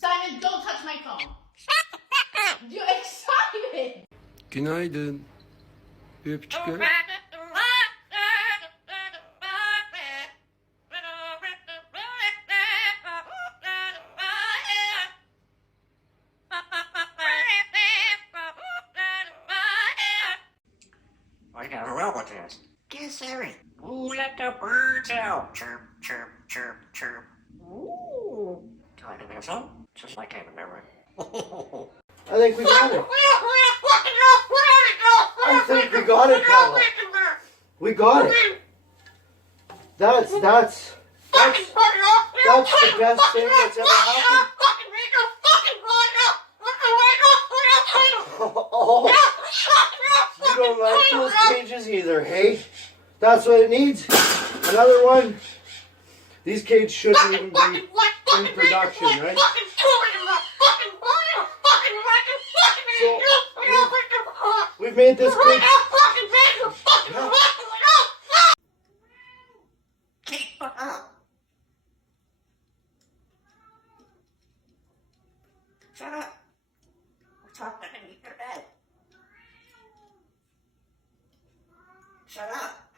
Simon, don't touch my phone. You're excited. Günaydın. Bir öpücük ver. I got a robot test. Get Siri. Ooh, let the birds out. Chirp, chirp, chirp, chirp. Ooh. Time to whistle, just like I remember. I think we got it. I think we got it, Carla. We got it. That's the best thing that's ever happened. Oh, you don't like those cages either, hey? That's what it needs. Another one. These cages shouldn't even be in production, right? So, we've made this cage. Yeah. Keep up. Shut up. We're talking underneath your bed. Shut up.